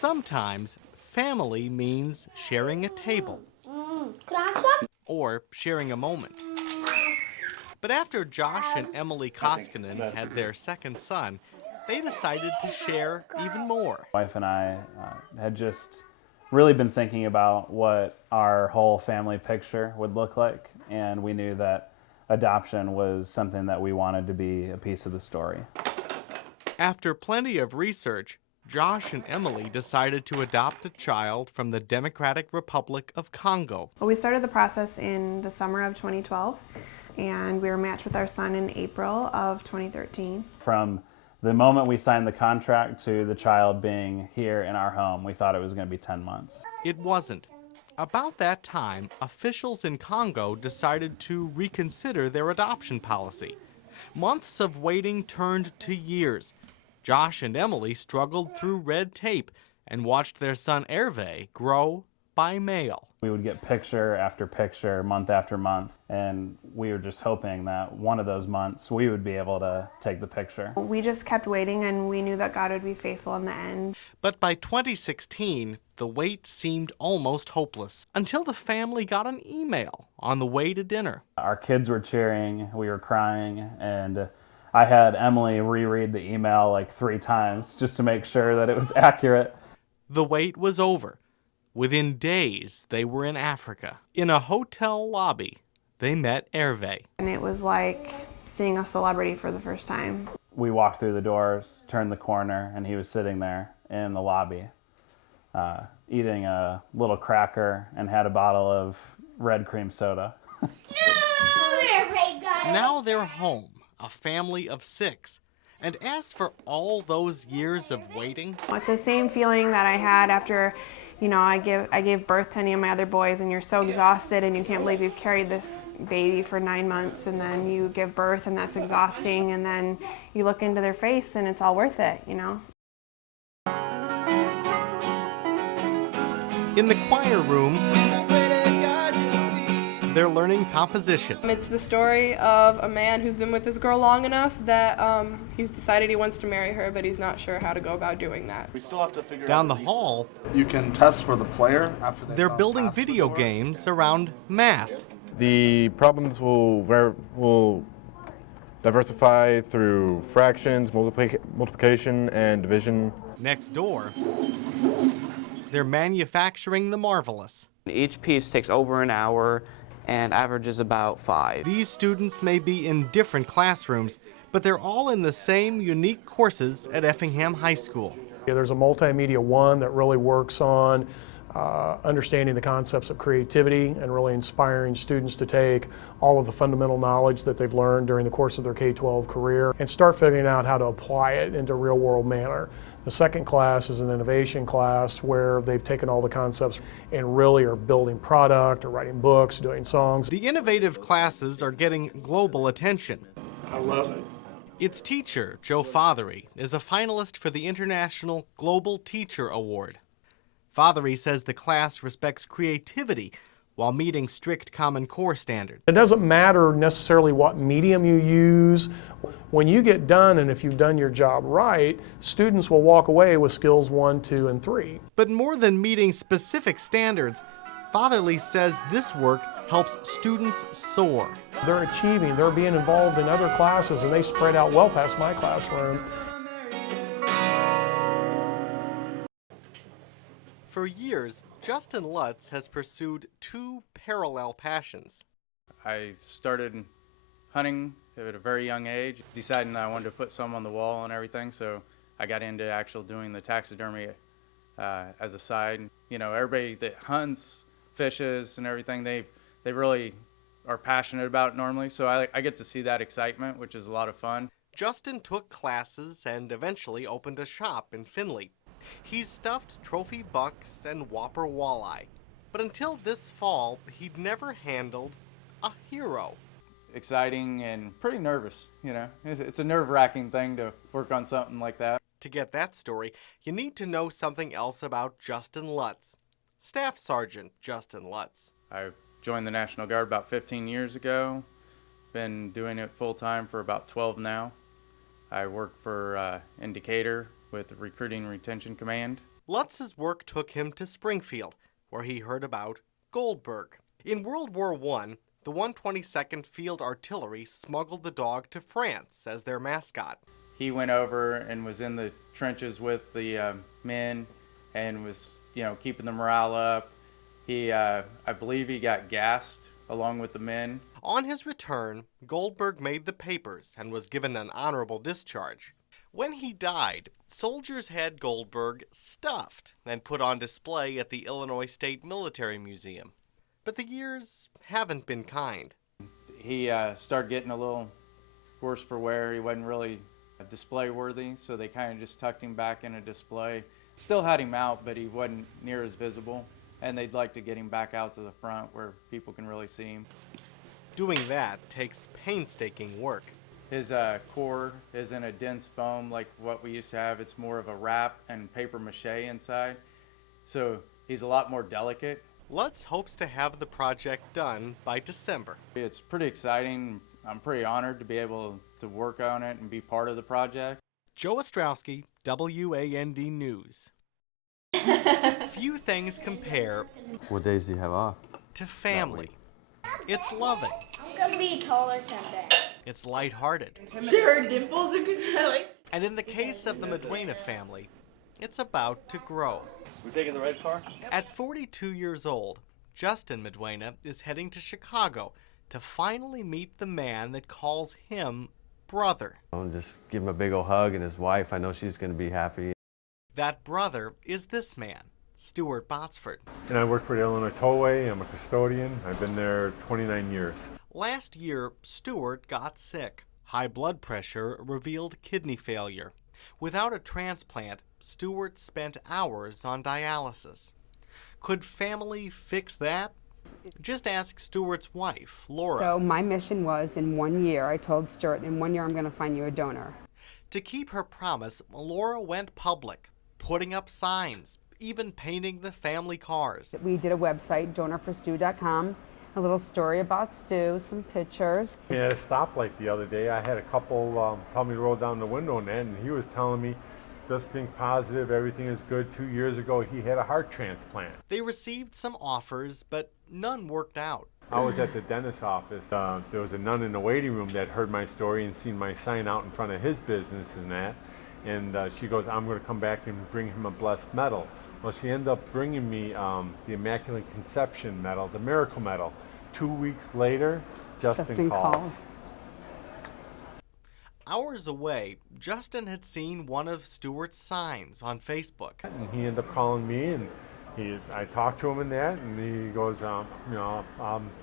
Sometimes family means sharing a table or sharing a moment. But after Josh and Emily Koskinen had their second son, they decided to share even more. My wife and I had just really been thinking about what our whole family picture would look like, and we knew that adoption was something that we wanted to be a piece of the story. After plenty of research, Josh and Emily decided to adopt a child from the Democratic Republic of Congo. We started the process in the summer of 2012, and we were matched with our son in April of 2013. From the moment we signed the contract to the child being here in our home, we thought it was going to be 10 months. It wasn't. About that time, officials in Congo decided to reconsider their adoption policy. Months of waiting turned to years. Josh and Emily struggled through red tape and watched their son Hervé grow by mail. We would get picture after picture, month after month, and we were just hoping that one of those months we would be able to take the picture. We just kept waiting, and we knew that God would be faithful in the end. But by 2016, the wait seemed almost hopeless until the family got an email on the way to dinner. Our kids were cheering, we were crying, and I had Emily reread the email like 3 times just to make sure that it was accurate. The wait was over. Within days, they were in Africa. In a hotel lobby, they met Hervé. And it was like seeing a celebrity for the first time. We walked through the doors, turned the corner, and he was sitting there in the lobby, eating a little cracker and had a bottle of red cream soda. Now they're home, a family of 6. And as for all those years of waiting, It's the same feeling that I had after, I gave birth to any of my other boys, and you're so exhausted and you can't believe you've carried this baby for 9 months, and then you give birth and that's exhausting, and then you look into their face and it's all worth it, In the choir room, they're learning composition. It's the story of a man who's been with his girl long enough that he's decided he wants to marry her, but he's not sure how to go about doing that. We still have to figure Down out the hall, you can test for the player after they're building video games around math. The problems will diversify through fractions, multiplication, and division. Next door, they're manufacturing the marvelous. Each piece takes over an hour and averages about 5. These students may be in different classrooms, but they're all in the same unique courses at Effingham High School. There's a multimedia one that really works on understanding the concepts of creativity and really inspiring students to take all of the fundamental knowledge that they've learned during the course of their K-12 career and start figuring out how to apply it into a real-world manner. The second class is an innovation class where they've taken all the concepts and really are building product or writing books, doing songs. The innovative classes are getting global attention. I love it. Its teacher, Joe Fothery, is a finalist for the International Global Teacher Award. Fothery says the class respects creativity while meeting strict Common Core standards. It doesn't matter necessarily what medium you use. When you get done, and if you've done your job right, students will walk away with skills 1, 2, and 3. But more than meeting specific standards, Fothery says this work helps students soar. They're achieving, they're being involved in other classes, and they spread out well past my classroom. For years, Justin Lutz has pursued 2 parallel passions. I started hunting at a very young age, deciding I wanted to put some on the wall and everything, so I got into actually doing the taxidermy as a side. Everybody that hunts, fishes, and everything, they really are passionate about it normally, so I get to see that excitement, which is a lot of fun. Justin took classes and eventually opened a shop in Findlay. He's stuffed trophy bucks and whopper walleye. But until this fall, he'd never handled a hero. Exciting and pretty nervous, It's a nerve-wracking thing to work on something like that. To get that story, you need to know something else about Justin Lutz. Staff Sergeant Justin Lutz. I joined the National Guard about 15 years ago. Been doing it full-time for about 12 now. I work for Indicator with the Recruiting Retention Command. Lutz's work took him to Springfield, where he heard about Goldberg. In World War I, the 122nd Field Artillery smuggled the dog to France as their mascot. He went over and was in the trenches with the men and was, keeping the morale up. I believe he got gassed along with the men. On his return, Goldberg made the papers and was given an honorable discharge. When he died, soldiers had Goldberg stuffed and put on display at the Illinois State Military Museum. But the years haven't been kind. He started getting a little worse for wear. He wasn't really display worthy, so they kind of just tucked him back in a display. Still had him out, but he wasn't near as visible, and they'd like to get him back out to the front where people can really see him. Doing that takes painstaking work. His core isn't a dense foam like what we used to have. It's more of a wrap and paper mache inside, so he's a lot more delicate. Lutz hopes to have the project done by December. It's pretty exciting. I'm pretty honored to be able to work on it and be part of the project. Joe Astrouski, WAND News. Few things compare What days do you have off? to family. It's loving. I'm gonna be taller someday. It's lighthearted. Sure, dimples are controlling. And in the case of the Meduena family, it's about to grow. We taking the red car? At 42 years old, Justin Meduena is heading to Chicago to finally meet the man that calls him brother. And just give him a big old hug, and his wife, I know she's going to be happy. That brother is this man, Stuart Botsford. And I work for the Illinois Tollway. I'm a custodian. I've been there 29 years. Last year, Stuart got sick. High blood pressure revealed kidney failure. Without a transplant, Stuart spent hours on dialysis. Could family fix that? Just ask Stuart's wife, Laura. So my mission was, in 1 year, I told Stuart, in 1 year I'm going to find you a donor. To keep her promise, Laura went public, putting up signs, even painting the family cars. We did a website, donorforstu.com, a little story about Stu, some pictures. At a stoplight the other day, I had a couple tell me to roll down the window and he was telling me, just think positive, everything is good. 2 years ago, he had a heart transplant. They received some offers, but none worked out. I was at the dentist's office. There was a nun in the waiting room that heard my story and seen my sign out in front of his business and that. And she goes, I'm going to come back and bring him a blessed medal. Well, she ended up bringing me the Immaculate Conception medal, the Miracle medal. 2 weeks later, Justin calls. Hours away, Justin had seen one of Stuart's signs on Facebook. And he ended up calling me, and I talked to him in that, and he goes, I'll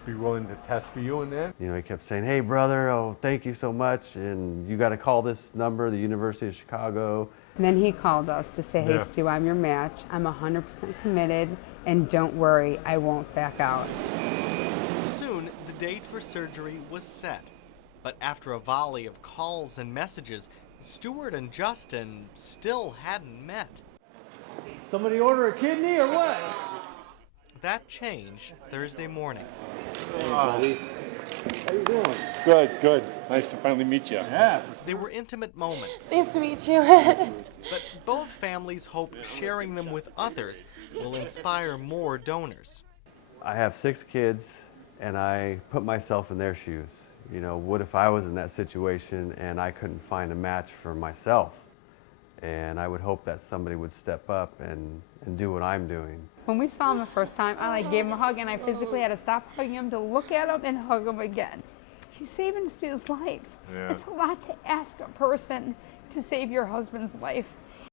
be willing to test for you in that. You know, he kept saying, hey, brother, oh, thank you so much, and you got to call this number, the University of Chicago. And then he called us to say, hey, Stu, I'm your match. I'm 100% committed, and don't worry, I won't back out. Soon, the date for surgery was set. But after a volley of calls and messages, Stuart and Justin still hadn't met. Somebody order a kidney or what? That changed Thursday morning. How you doing? Good, good. Nice to finally meet you. Yeah. They were intimate moments. Nice to meet you. But both families hope sharing them with others will inspire more donors. I have 6 kids, and I put myself in their shoes. You know, what if I was in that situation and I couldn't find a match for myself? And I would hope that somebody would step up and do what I'm doing. When we saw him the first time, I gave him a hug, and I physically had to stop hugging him to look at him and hug him again. He's saving Stu's life. Yeah. It's a lot to ask a person to save your husband's life.